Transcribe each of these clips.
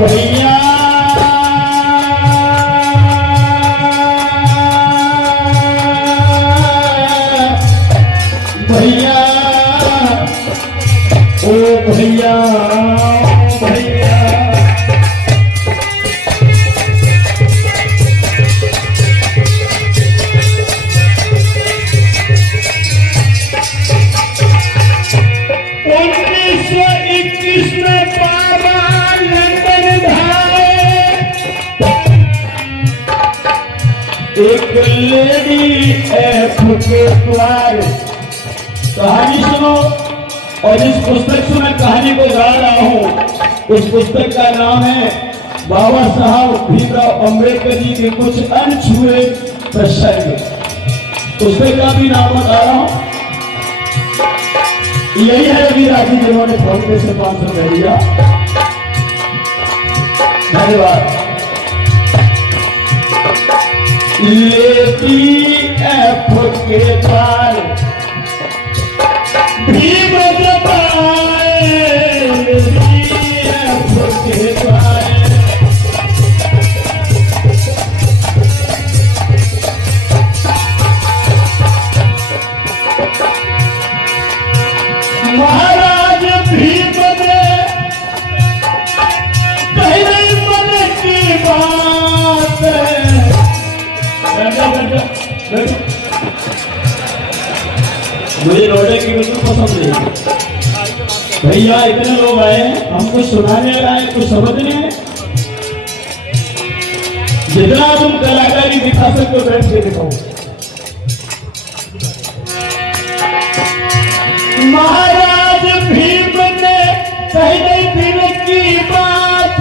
भैया भैया ओ भैया भैया एक लेडी एफ के द्वार कहानी सुनो। और इस पुस्तक से मैं कहानी को गा रहा हूँ। उस पुस्तक का नाम है बाबा साहब भीमराव अम्बेडकर जी के कुछ अनछुए प्रसंग। पुस्तक का भी नाम बता रहा हूँ। यही है रवि राजी जिन्होंने फोन से 500 रुपए दिया। धन्यवाद। लेडी एफ के द्वार भीम जबाए, लेडी एफ के द्वार महाराज भीम ने कही मन की बात। मुझे लौटे की बिल्कुल पसंद नहीं। भैया इतने लोग आए, हमको सुनाने आए, कुछ समझने हैं। जितना तुम कलाकारी दिखा सकते हो बैठ के दिखाओ। महाराज भीम ने कही दिल की बात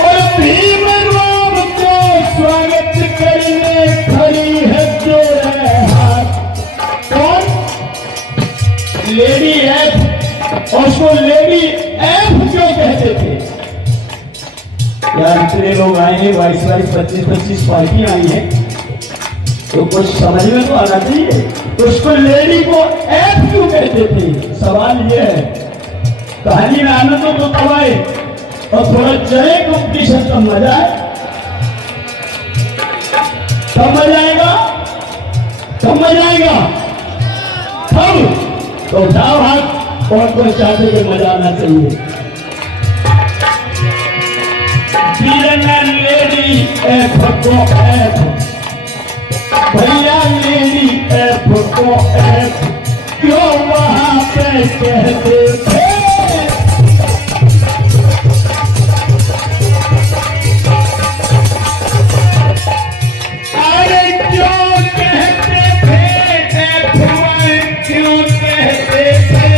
और भीम राम को स्वागत करने खड़ी है जो है हाथ। कौन? Lady F. और उसको लेडी एफ क्यों कहते थे? यार इतने लोग आए हैं, 22 25 पार्टियां आई हैं, तो कुछ समझ में तो आना चाहिए। तो उसको लेडी को एफ क्यों कहते थे? सवाल ये है। कहानी में आनंद तो तब आए और थोड़ा चले कंपटीशन का मजा है। कब मजा आएगा? कब मजा आएगा? कब? तो उठाओ हाथ और कोई चाहते कि मजा आना चाहिए। लेडी एफ को एफ, भैया लेडी एफ को एफ क्यों वहां पे कहते थे? अरे क्यों कहते थे? एफ क्यों कहते थे?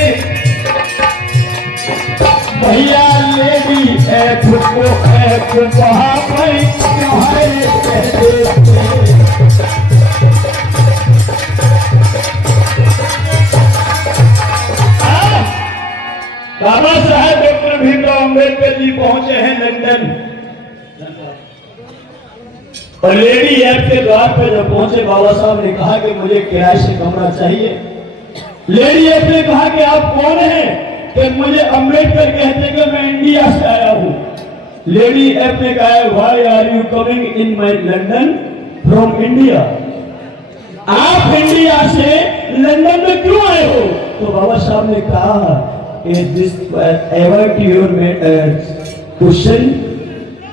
भैया लेडी एफ को एफ वहां पर क्यों कहते थे? बाबा साहेब डॉक्टर भीमराव अम्बेडकर जी पहुंचे हैं लंदन। और लेडी एफ के द्वार पर जब पहुंचे, बाबा साहब ने कहा कि मुझे किराए से कमरा चाहिए। लेडी एफ ने कहा कि आप कौन हैं? कि मुझे अम्बेडकर कहते हैं कि मैं इंडिया से आया हूं। लेडी एफ ने कहा, why are you coming in my London from India? आप इंडिया से लंदन में क्यों आए हो? तो बाबा साहब ने कहा, Is this ever to your question?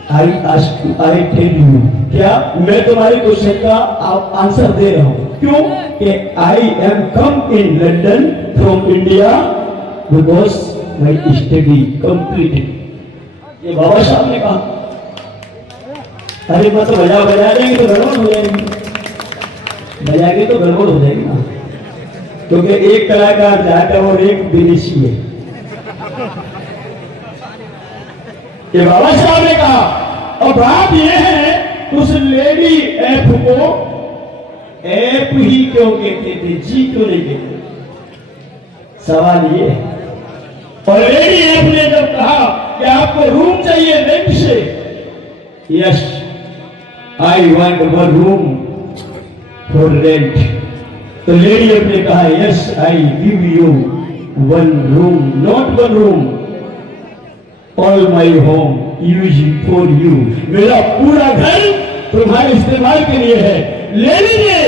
I ask you, I tell you. क्या मैं तुम्हारे क्वेश्चन का आप आंसर दे रहा हूँ? क्यों? कि I am come in London from India because my study completed. ये बाबा साहब ने कहा। अरे मत बजा देंगे तो गड़बड़ हो जाएगी। बजाएंगे तो गड़बड़ हो जाएगी ना, क्योंकि एक कलाकार जाता और एक विदेशी है। ये बाबा साहब ने कहा। और बात यह है, उस लेडी एफ को एफ ही क्यों कहते थे, जी क्यों नहीं कहते? सवाल ये है। और लेडी एफ ने जब कहा कि आपको रूम चाहिए रेंट से, yes I want one room for rent. तो लेडी एफ ने कहा, yes I give you one room, not one room all my home using for you, मेरा पूरा घर तुम्हारे इस्तेमाल के लिए है, ले लीजिए,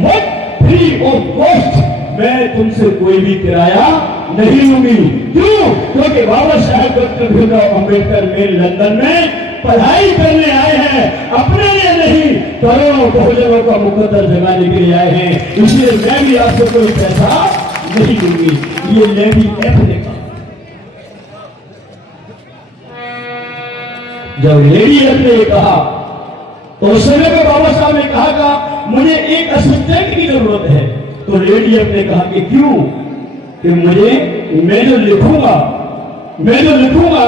वक्त फ्री ऑफ कॉस्ट, मैं तुमसे कोई भी किराया नहीं लूंगी। क्यों? क्योंकि बाबा साहेब डॉक्टर भीमराव अंबेडकर मेन लंदन में पढ़ाई करने आए हैं, अपने लिए नहीं, करोड़ों बहुजनों का मुकद्दर जगाने के लिए आए हैं, इसलिए मैं भी आपसे कोई पैसा नहीं दूंगी। ये लेडी एफ ने कहा। जब लेडी एफ ने कहा तो उस समय पे बाबा साहब ने कहा मुझे एक असिस्टेंट की जरूरत है। तो लेडी एफ ने कहा कि क्यों? कि मैं जो लिखूंगा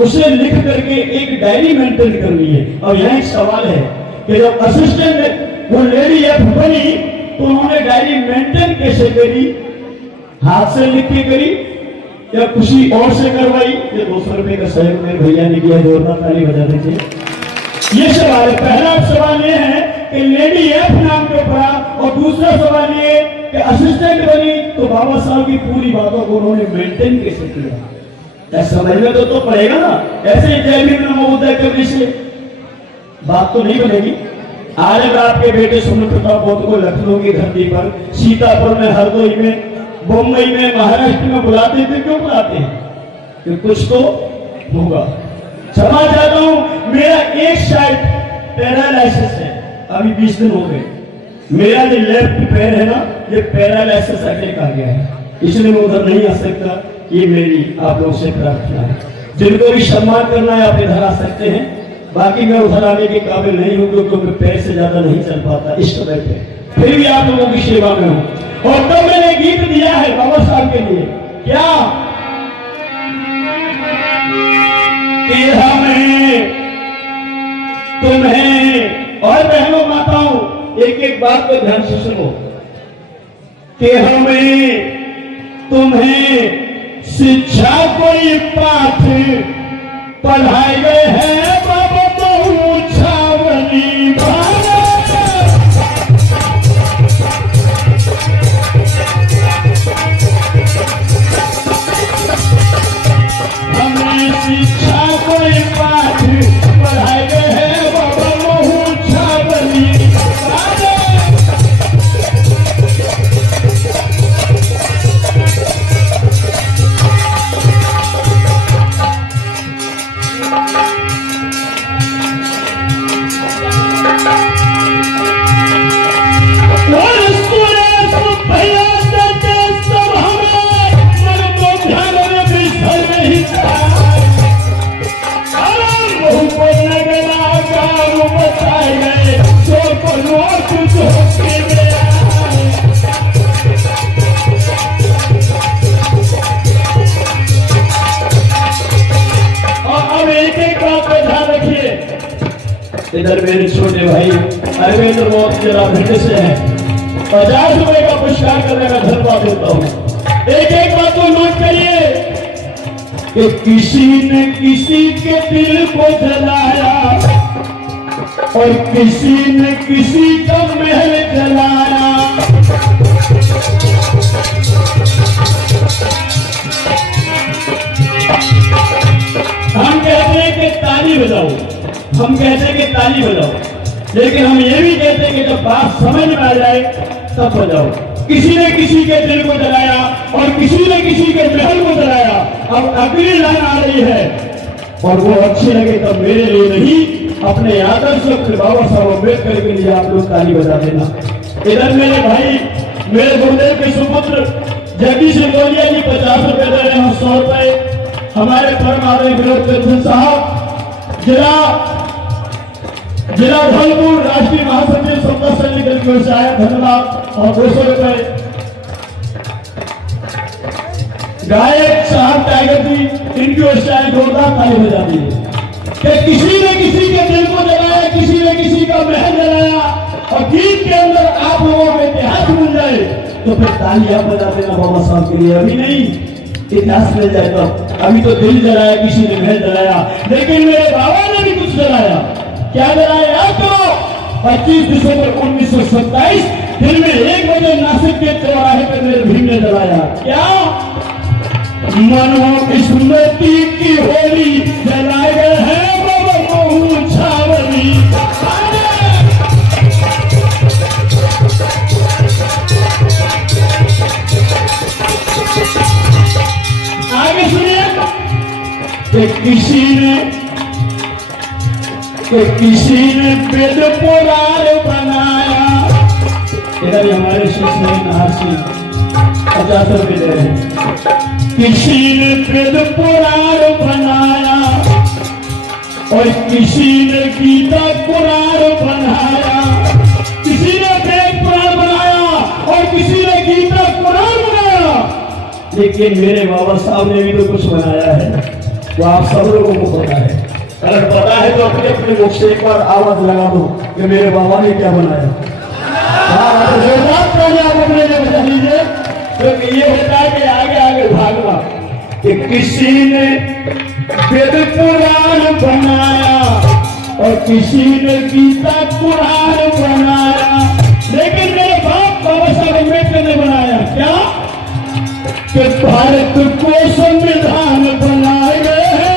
उसे लिख करके एक डायरी मेंटेन करनी है। और यहाँ एक सवाल है कि जब असिस्टेंट वो लेडी एफ बनी तो उन्होंने डायरी मेंटेन कैसे करी? हाथ से लिख के करी या किसी और से करवाई? ये 200 रुपए का सहयोग मेरे भैया ने किया, जोरदार ताली बजा दीजिए। ये सवाल है। पहला सवाल ये है कि लेडी एफ नाम के पड़ा, और दूसरा सवाल ये कि असिस्टेंट बनी तो बाबा साहब की पूरी बातों को उन्होंने मेंटेन कैसे किया? समझ में तो पड़ेगा ना। ऐसे ही जय भीम नमो बुद्धाय करने से बात तो नहीं बनेगी। आज अगर आपके बेटे सूर्य प्रताप बौद्ध को लखनऊ की धरती पर, सीतापुर में, हरदोई में, मुंबई में, महाराष्ट्र में बुलाते थे, क्यों बुलाते हैं? कि कुछ तो होगा। क्षमा चाहता हूं, मेरा एक साइड पैरालाइसिस है, अभी 20 दिन हो गए। मेरा जो लेफ्ट पैर है ना, ये पैरालाइसिस अटैक आ गया है, इसलिए मैं उधर नहीं आ सकता। ये मेरी आप लोगों से प्रार्थना है। जिनको भी सम्मान करना है आप इधर आ सकते हैं, बाकी मैं उधर आने के काबिल नहीं हूं क्योंकि मैं पैर से ज्यादा नहीं चल पाता इस समय पे, फिर भी आप लोगों की सेवा में हूं। और तब मैंने गीत दिया है बाबा साहब के लिए, क्या कि हमें तुम्हें, और बहनों माताओं एक एक बात को ध्यान से सुनो, कि हमें तुम्हें शिक्षा कोई पाठ पढ़ाए गए हैं बाबा बहु छावनी भारत, हमें शिक्षा कोई पाठ पढ़ाए गए हैं बाबा बहु छावनी भारत। इधर मेरे छोटे भाई अरविंद मौत जरा भिंड से है, 50 रुपए का पुरस्कार करने का धन्यवाद देता हूँ। एक एक बात को नोट करिए कि किसी ने किसी के दिल को जलाया और किसी ने किसी का महल जलाया। हम कहते हैं कि ताली बजाओ, हम कहते हैं कि ताली बजाओ, लेकिन हम ये भी कहते हैं कि जब बात समझ में आ जाए तब बजाओ। किसी ने किसी के दिल को जलाया और किसी ने किसी के महल को जलाया। अब अगली लाइन आ रही है और वो अच्छी लगे तब मेरे लिए नहीं, अपने आदर्श बाबा साहब अम्बेडकर के लिए आप लोग ताली बजा देना। इधर मेरे भाई, मेरे गुरुदेव के सुपुत्र जगदीश गोलिया जी 50 रुपए दे रहे हैं, 100 रुपए हमारे परम आदरणीय विनोद कृष्ण साहब जिला धौलपुर राष्ट्रीय महासचिव समता सैनिक व्यवसाय, धन्यवाद। और 200 रुपए गायक साहब टाइगर जी, इनकी व्यवसाय जोरदार ताली बजा दी। किसी ने किसी के दिल को जलाया, किसी ने किसी का महल जलाया, और गीत के अंदर आप लोगों को इतिहास मिल जाए तो फिर ताली आप बजा देना बाबा साहब के लिए। अभी नहीं, इतिहास मिल जाए तो। अभी तो दिल जलाया, किसी ने महल जलाया, लेकिन मेरे बाबा ने भी कुछ जलाया। क्या जलाया याद करो? 25 दिसंबर 1927 दिन में 1 बजे नासिक के चौराहे पर मेरे भीम ने जलाया। क्या मनो स्मृति की होली जलाए गए हैं बाबा महू छावनी। आगे सुनिए कि किसी ने वेद पुराण बनाया। इधर हमारे शिष्य नारसी 50 रुपये दे रहे हैं। किसी ने वेद पुराण बनाया और किसी ने गीता पुराण बनाया। किसी ने वेद पुराण बनाया और किसी ने गीता पुराण बनाया, लेकिन मेरे बाबा साहब ने भी तो कुछ बनाया है, वो आप सब लोगों को पता है। अगर पता है तो अपने अपने मुख से एक बार आवाज लगा दो कि मेरे बाबा ने क्या बनाया। आप अपने लिए बता लीजिए, क्योंकि ये होता है कि आगे आगे भागना कि किसी ने वेद पुराण बनाया और किसी ने गीता पुराण बनाया, लेकिन मेरे बाबा साहब अम्बेडकर ने बनाया क्या कि भारत को संविधान बनाए गए हैं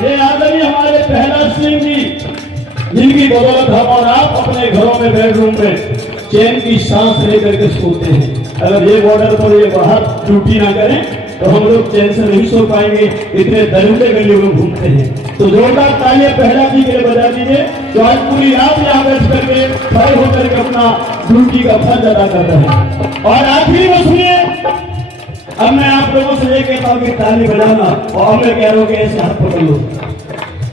ये आदमी हमारे प्रहलाद सिंह जी, जिनकी बदौलत हम और आप अपने घरों में बेडरूम में चैन की सांस लेकर के सोते हैं। अगर ये बॉर्डर पर ये बाहर ड्यूटी ना करें तो हम लोग चैन से नहीं सो पाएंगे, इतने दरिद्र गलियों में घूमते हैं। तो जोरदार तालियां प्रहलाद जी के लिए बजा दीजिए, जो आज पूरी रात यहाँ बैठ करके खड़े होकर के अपना ड्यूटी का फर्ज अदा कर रहे हैं। और आखिरी में सुनिए, अब मैं आप लोगों से ये कहता हूँ कि ताली बजाना, और अब मैं कह रहा हूँ कि ऐसे हाथ पकड़ लो,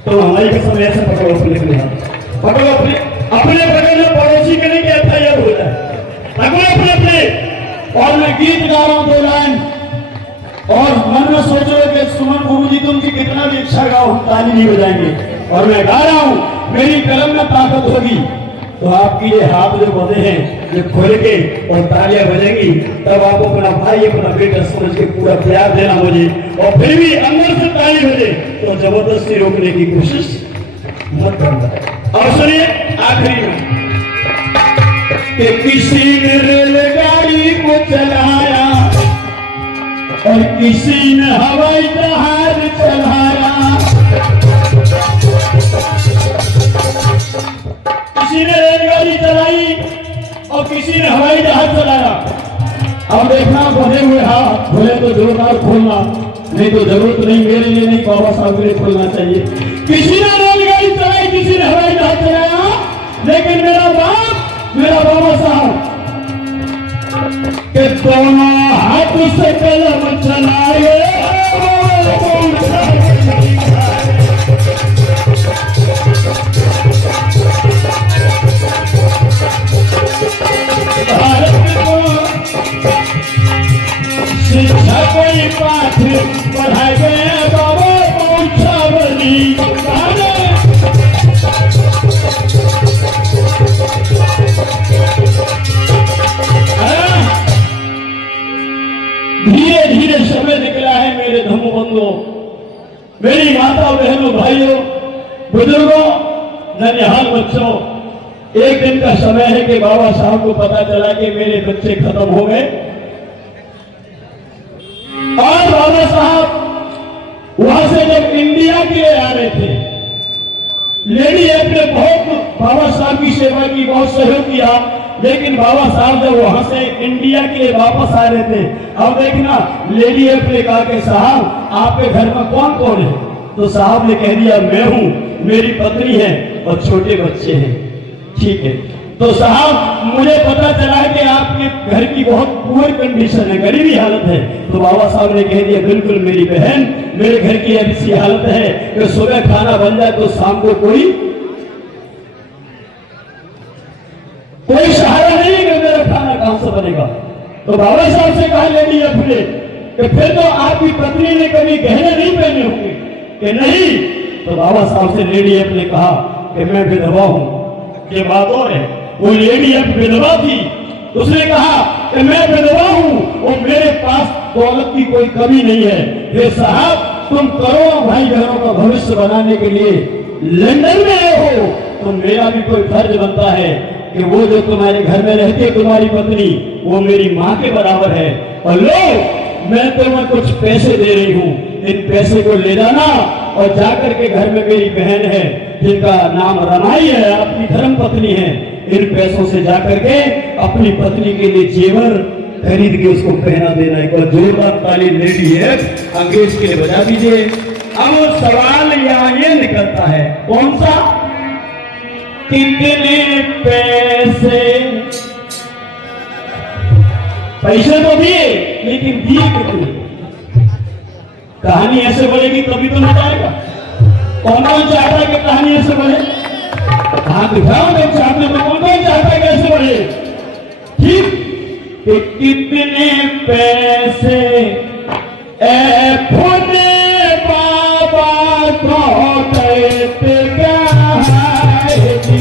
तो हमारी कसम ऐसे पकड़ो, अपने हाथ पकड़ो, अपने पकड़ लो, पड़ोसी के नहीं कहता यह हो जाए, पकड़ो अपने। और मैं गीत गा रहा हूँ 2 लाइन, और मन में सोचो कि सुमन गुरु जी तुमकी कितना भी अच्छा गाओ, हम ताली नहीं बजाएंगे। और मैं गा रहा हूँ, मेरी कलम में ताकत होगी तो आपकी ये हाथ जो बंधे हैं ये खोल के और तालियां बजेंगी, तब आप अपना भाई अपना बेटा समझ के पूरा प्यार देना मुझे। और फिर भी अंदर से ताली बजे तो जबरदस्ती रोकने की कोशिश मत करना। और सुनिए आखिरी में कि किसी ने रेलगाड़ी को चलाया और किसी ने हवाई जहाज चलाया, किसी ने रेलगाड़ी चलाई और किसी ने हवाई जहाज चलाया। अब देखना बंधे हुए हाथ खोले तो जोरदार खोलना, नहीं तो जरूरत नहीं, मेरे लिए नहीं बाबा साहब के लिए खोलना चाहिए। किसी ने रेलगाड़ी चलाई, किसी ने हवाई जहाज चलाया, लेकिन मेरा बाप मेरा बाबा साहब के दोनों हाथ से कलम चलाए। शिक्षा कोई पाठ पढ़ाए गए बाबा छावनी। धीरे धीरे समय निकला है मेरे धर्म बंधुओं, मेरी माता बहनों, भाइयों, बुजुर्गों, नन्हेहाल बच्चों, एक दिन का समय है कि बाबा साहब को पता चला कि मेरे बच्चे खत्म हो गए। और बाबा साहब वहां से जब इंडिया के लिए आ रहे थे, लेडी एफ ने बहुत बाबा साहब की सेवा की, बहुत सहयोग किया, लेकिन बाबा साहब जब वहां से इंडिया के लिए वापस आ रहे थे, अब देखना लेडी एफ ने कहा कि साहब आपके घर में कौन कौन है? तो साहब ने कह दिया मैं हूं, मेरी पत्नी है और छोटे बच्चे हैं। ठीक है, तो साहब मुझे पता चला है कि आपके घर की बहुत पुअर कंडीशन है, गरीबी हालत है। तो बाबा साहब ने कह दिया बिल्कुल मेरी बहन, मेरे घर की ऐसी हालत है कि सुबह खाना बन जाए तो शाम को कोई सहारा नहीं कि मेरा खाना कहां से बनेगा। तो बाबा साहब से कहा लेडी अपने कि फिर तो आपकी पत्नी ने कभी गहने नहीं पहने होंगे कि नहीं? तो बाबा साहब से लेडी अपने कहा कि मैं विधवा हूं। ये बात और है, वो लेडी अब विधवा थी, उसने कहा कि मैं विधवा हूं और मेरे पास दौलत की कोई कमी नहीं है। ये साहब तुम करोड़ों भाई बहनों का भविष्य बनाने के लिए लंदन में आए हो तो मेरा भी कोई फर्ज बनता है कि वो जो तुम्हारे घर में रहती है तुम्हारी पत्नी, वो मेरी माँ के बराबर है। और लो, मैं तुम्हें कुछ पैसे दे रही हूँ, इन पैसे को ले जाना और जाकर के घर में मेरी बहन है जिनका नाम रमाई है, अपनी धर्म पत्नी है, इन पैसों से जाकर के अपनी पत्नी के लिए जेवर खरीद के उसको पहना देना। एक बार जोरदार ताली लेडी है अंग्रेज के लिए बजा दीजिए। अब सवाल यहाँ ये निकलता है, कौन सा? कितने पैसे तो दिए, लेकिन दिए कितने? कहानी ऐसे बढ़ेगी तभी तो मजा आएगा। कौन कौन चाहता है कि कहानी ऐसे बढ़े? हाँ दिखाओ, जब चाहते तो कौन कौन चाहता है कि ऐसे बढ़े? ठीक, कि कितने पैसे फुने बाबा को कहते क्या है जी।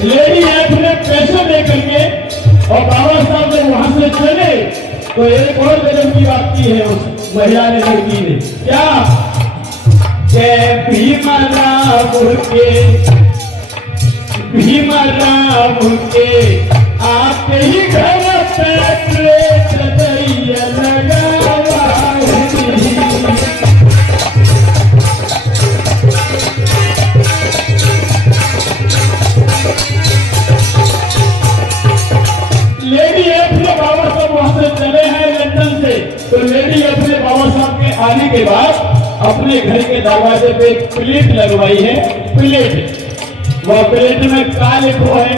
लेडी एफ ने पैसे लेकर के और बाबा साहब जब वहां से चले तो एक और गजब की बात की है उस महिला ने, लड़की ने, क्या? भीमराव के आपके ही घर पे लगा। लेडी एफ ने बाबा साहब वहां से चले हैं लंदन से, तो लेडी एफ ने बाबा साहब के आने के बाद अपने घर के दरवाजे पे एक प्लेट लगवाई है। प्लेट, वह प्लेट में क्या लिखो है,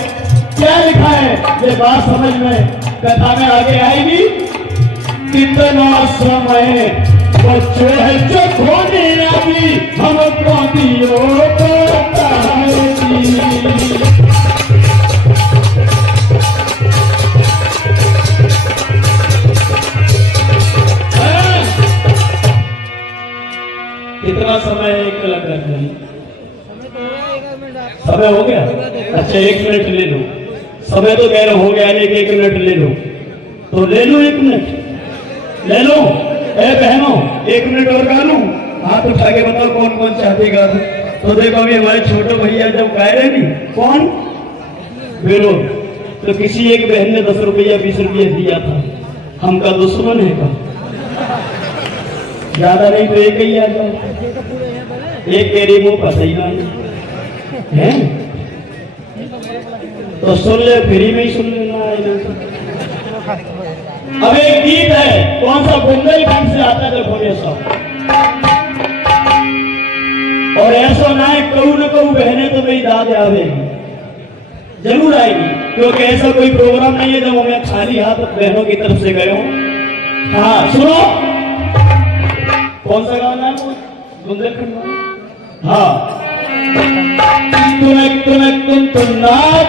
क्या लिखा है, ये बात समझ में कथा में आगे आएगी। कितना समय बच्चों है जो खोने अभी हमको दियो कितना समय? एक लग रहा है, समय हो गया? अच्छा 1 मिनट ले लो, समय तो कह रहे हो गया, लेकिन 1 मिनट ले लो तो ले लो, 1 मिनट ले लो। ए बहनों, 1 मिनट और गा लूं? हाथ उठा के बताओ कौन कौन चाहते गा? तो देखो अभी हमारे छोटे भैया जब गा रहे नहीं, कौन? विनोद। तो किसी एक बहन ने 10 रुपया 20 रुपया दिया था, हमका दुश्मन है का? ज्यादा नहीं तो एक ही आ जाए, एक के मुंह पर सही है तो सुन ले, फ्री में ही सुन लेना। अब एक गीत है, कौन सा? बुंदेलखंड से आता है, देखो ये सब। और ऐसा ना है कहू न कहू बहने तो मेरी दाद आवेगी, जरूर आएगी, क्योंकि ऐसा कोई प्रोग्राम नहीं है जब हमें खाली हाथ बहनों की तरफ से गए हो। हाँ सुनो, कौन सा गाना है वो? बुंदेलखंड में। हाँ,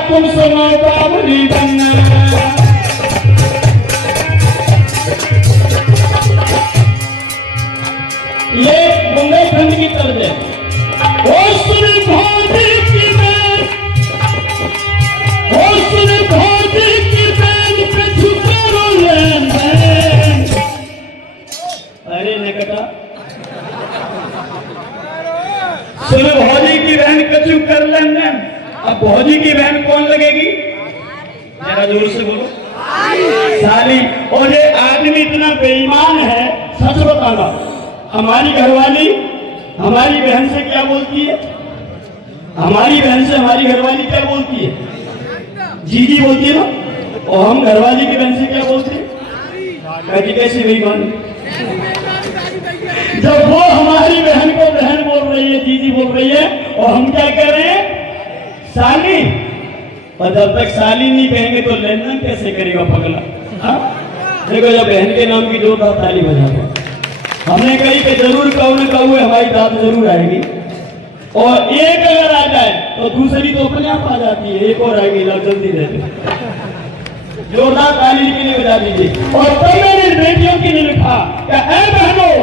तुम सुनो बाबरी बनना, ये बुंदेलखंड की तरफ है। ओ सुन भोजी की बैन, ओ सुन भोजी की बैन पे छुपरो लेन। अरे निकटा, सुन भौजी की बहन कचू कर लेंगे। अब भौजी की बहन कौन लगेगी? जरा जोर से बोलो। साली। और ये आदमी इतना बेईमान है, सच बताना, हमारी घरवाली हमारी बहन से क्या बोलती है? हमारी बहन से हमारी घरवाली क्या बोलती है? जीजी बोलती है ना। और हम घरवाली की बहन से क्या बोलते हैं? कहती कैसे बेईमान? जब वो हमारी बहन को बहन बोल रही है, दीदी बोल रही है, और हम क्या कह रहे हैं? साली। और जब तक साली नहीं कहेंगे तो लेन देन कैसे करेगा पगला? देखो जब बहन के नाम की जोरदार ताली बजाते, हमने कही कि जरूर कहू न कहू हमारी दाद जरूर आएगी, और एक अगर आ जाए तो दूसरी तो अपने आप आ जाती है, एक और आएगी, जल्दी दे दे। जोरदार ताली के लिए बजा दीजिए। और तब मैंने बेटियों के लिए लिखा कि ऐ बहनों,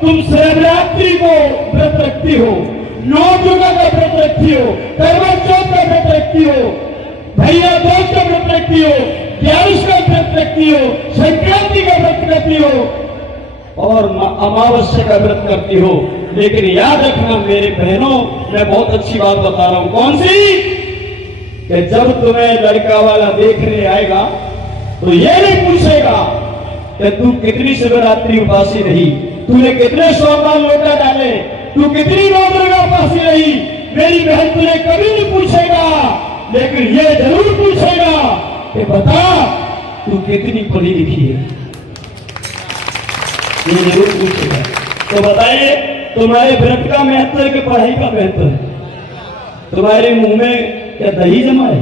तुम शिवरात्रि को व्रत रखती हो, 9 दुर्गा का व्रत रखती हो, करवा चौथ का व्रत रखती हो, भैया दोस्त का व्रत रखती हो, ग्यारस का व्रत रखती हो, संक्रांति का व्रत करती हो और अमावस्या का व्रत करती हो। लेकिन याद रखना मेरे बहनों, मैं बहुत अच्छी बात बता रहा हूं। कौन सी? कि जब तुम्हें लड़का वाला देखने आएगा तो ये नहीं पूछेगा कि तू कितनी शिवरात्रि उपासी रही, तूने कितने सोमवार लोटा डाले, तू कितनी नौ दुर्गा उपासी रही। मेरी बहन तुझे कभी नहीं पूछेगा, लेकिन ये जरूर पूछेगा कि बता तू कितनी पढ़ी लिखी है। ये जरूर पूछेगा। तो बताइए, तुम्हारे व्रत का महत्व है कि पढ़ाई का महत्व है? तुम्हारे मुंह में क्या दही जमा है?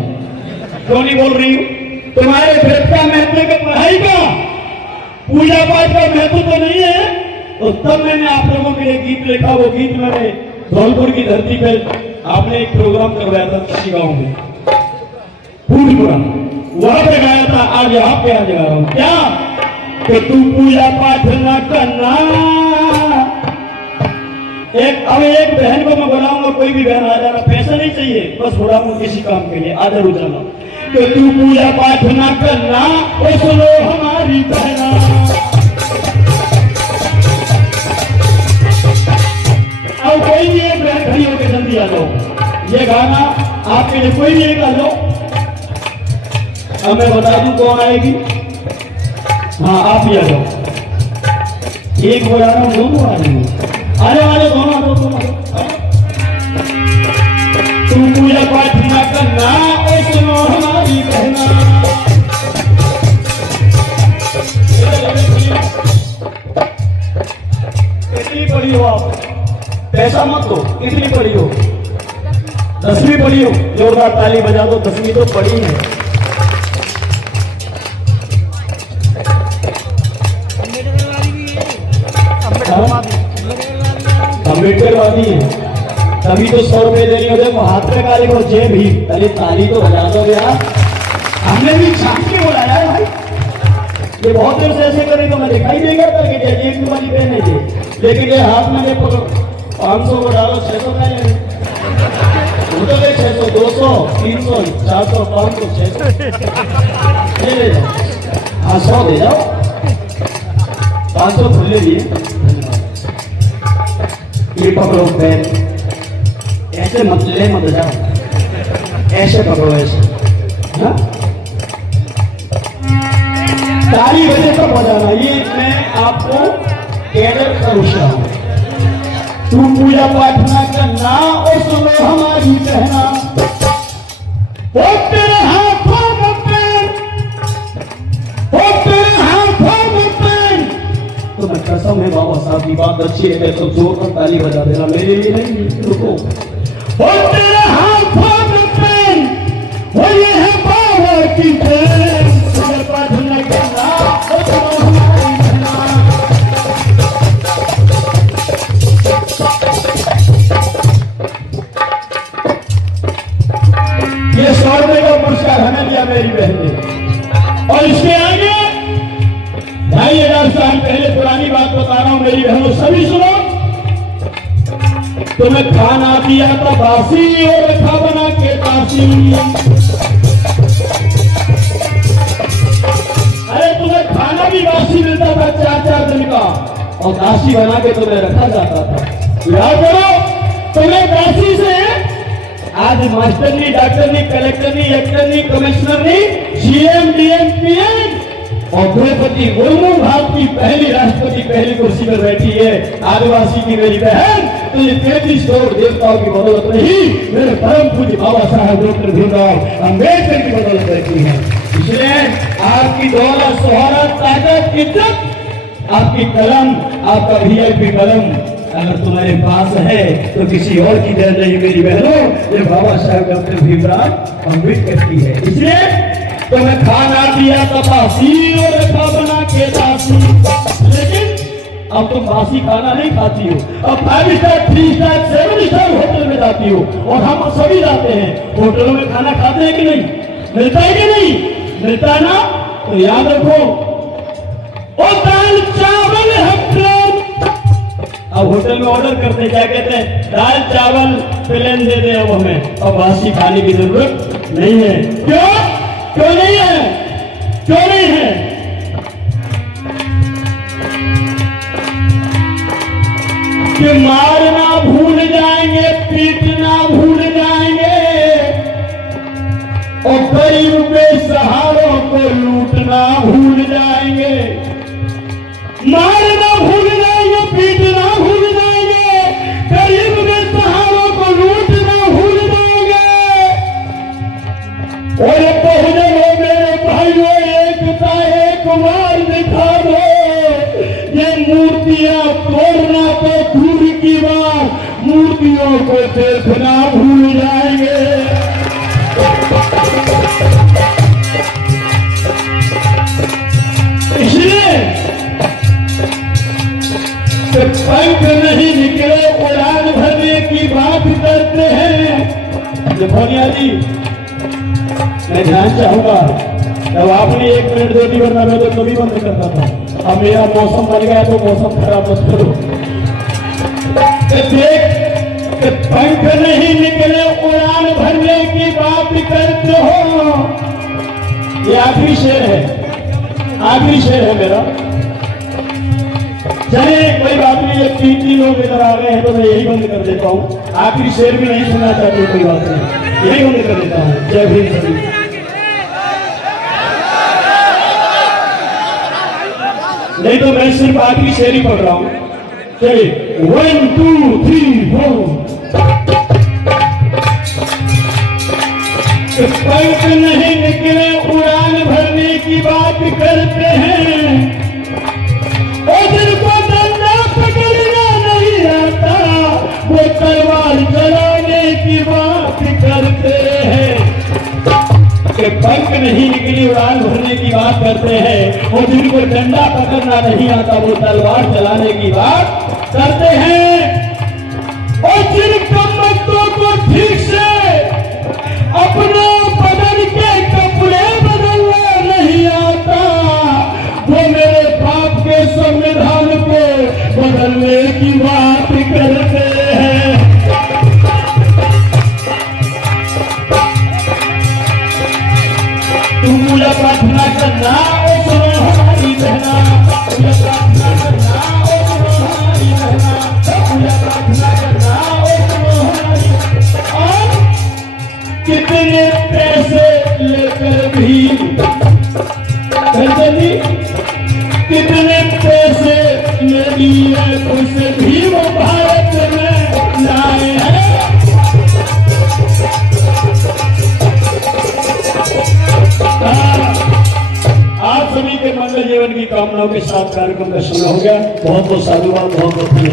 क्यों नहीं बोल रही हूं? तुम्हारे व्रत का महत्व है कि पढ़ाई का? पूजा पाठ का महत्व तो नहीं है। तो तब मैंने आप लोगों के लिए गीत लिखा। वो गीत मैंने धौलपुर की धरती पर आपने एक प्रोग्राम करवाया था किसी गांव में, फूलपुरा, वहां पे गाया था। आज यहाँ पे आज गा रहा हूं। क्या? कि तू पूजा पाठ न करना। अब एक बहन को मैं बुलाऊंगा, कोई भी बहन आ जाना, पैसा नहीं चाहिए, बस बुलाऊंगा किसी काम के लिए, आ जरूर जाना। कि तू पूजा पाठ न करना, ओ सुनो हमारी बहना। अब कोई भी एक बहन खड़ी होकर जल्दी आ जाओ, ये गाना आपके लिए कोई भी एक आ जाओ। अब मैं बता दूं कौन आएगी। हाँ, आप ही आ जाओ। एक बोला रहा हूँ, दोनों आ जाएंगे। आ जाओ, दोनों आ जाओ। तू पूजा पाठ न करना, ओ सुनो हमारी बहना। कितनी पढ़ी हो आप? पैसा मत दो। कितनी पढ़ी हो? 10वीं पढ़ी हो? जोरदार ताली बजा दो। 10वीं तो पढ़ी है। अम्बेडकरवादी है, तभी तो 100 रुपए दे रही होते। महात्मा गांधी को जेब ही, पहले ताली तो बजा दो यार। हमने भी छाप के बुलाया है भाई। ये बहुत देर से ऐसे करे तो मैं दिखाई देगा था कि जेब वाली पहने थे, लेकिन ये हाथ में 500 को डालो 600 का लेंगे। वो तो 600, 200, 300, 400, 500, 600 ले जाओ। हाँ, 100 दे जाओ। 500 खुले दिए। ये पकड़ो पेन, ऐसे मत ले, मत जाओ, ऐसे पकड़ो, ऐसे। हाँ, ताली बजे तक बजाना। ये मैं आपको कैडर करूँगा। तू पूजा पाठ ना करना, और सुनो हमारी कहना। ओ तेरे हाथों में पेन, ओ तेरे हाथों में पेन। तो मैं कसम है बाबा साहब की बात अच्छी है तो जोर पर ताली बजा देना, मेरे लिए नहीं। रुको। ओ तेरे हाथों में पेन, वो ये है बाबा की पेन। पूजा पाठ ना करना, ओ सुनो हमारी कहना। ये 100 रुपए का पुरस्कार हमें दिया मेरी बहन ने। और इसके आगे 2500 साल पहले पुरानी बात बता रहा हूं मेरी बहनों, सभी सुनो। तुम्हें खाना दिया था बासी और रखा बना के तासी। अरे तुम्हें खाना भी बासी मिलता था 4-4 दिन का, और दासी बना के तुम्हें रखा जाता था। याद करो, तुम्हें दासी से आज मास्टर नहीं, डॉक्टर नहीं, कलेक्टर नहीं, एक्टर नहीं, कमिश्नर नहीं, सीएम, डीएम, पीएम और द्रौपदी मुर्मू भारत की पहली राष्ट्रपति पहली कुर्सी पर बैठी है। आदिवासी की मेरी बहन, तो ये 33 करोड़ देवताओं की बदौलत नहीं, मेरे परम पूज्य बाबा साहब डॉक्टर भीमराव अम्बेडकर की बदौलत रहती है। इसलिए आपकी दौलत, शोहरत, ताकत, इज्जत, आपकी कलम, आपका वीआईपी कलम अगर तुम्हारे पास है तो किसी और की देन नहीं मेरी बहनों, ये बाबा साहब डॉक्टर भीमराव अम्बेडकर की है। इसलिए तो मैं खाना दिया तपासी और रखा बना के तासी। लेकिन अब तुम बासी खाना नहीं खाती हो, अब 5 स्टार, 3 स्टार, 7 स्टार होटल में जाती हो। और हम सभी जाते हैं होटलों में, खाना खाते हैं कि नहीं? मिलता है कि नहीं? मिलता है ना? तो याद रखो, और दाल चावल है प्रेम। अब होटल में ऑर्डर करते क्या कहते हैं, दाल चावल प्लेन दे दे अब हमें, अब बासी खाने की जरूरत नहीं है। क्यों नहीं है, क्यों नहीं है? कि मारना भूल जाएंगे, पीटना भूल जाएंगे और गरीब बेसहारों को लूटना भूल जाएंगे। मारना भूल जाएंगे, पीटना भूल जाएंगे, गरीब बेसहारों को लूटना भूल जाएंगे। और बहुजनों मेरे भाइयों, एकता एक बार दिखा दो। ये मूर्तियां तोड़ना तो दूर की बात, मूर्तियों को देखना भूल जाएंगे। इसलिए पंख नहीं निकले उड़ान भरने की बात करते हैं। फोनिया जी, मैं ध्यान चाहूंगा, जब आपने 1 मिनट दे दी, वरना मैं तो कभी बंद करता था। अब मेरा मौसम बन गया तो मौसम खराब मत करो। देख, पंख नहीं निकले उड़ान भरने की बात करते हो। ये आखिरी शेर है, आखिरी शेर है मेरा। चलिए कोई बात नहीं, ये 3 लोग इधर आ गए हैं तो मैं यही बंद कर देता हूँ। आखिरी शेर भी नहीं सुनना चाहते, कोई बात नहीं, यही बंद कर देता हूँ। जय भीम। नहीं तो मैं सिर्फ आखिरी शेर ही पढ़ रहा हूं। चलिए 1 2 3 4। पंख नहीं निकले उड़ान भरने की बात करते हैं और जिनको डंडा पकड़ना नहीं आता वो तलवार चलाने की बात करते हैं। कि पंख नहीं निकली उड़ान भरने की बात करते हैं और जिनको डंडा पकड़ना नहीं आता वो तलवार चलाने की बात करते हैं। और जिन कमबख्तों को ठीक से अपना बदन के कपड़े बदलना नहीं आता वो मेरे बाप के संविधान को बदलने की बात करते हैं। पूजा प्रार्थना करना ओ सुनो हमारी बहना, पूजा प्रार्थना करना ओ सुनो हमारी बहना, पूजा प्रार्थना करना ओ सुनो हमारी। और कितने पैसे लेकर भी जी, कितने पैसे ले लिए उसे भी वो भारत में लाए हैं। आप सभी के मंगल जीवन की कामनाओं के साथ कार्यक्रम का शुरू हो गया। बहुत बहुत साधुवाद, बहुत बहुत धन्यवाद।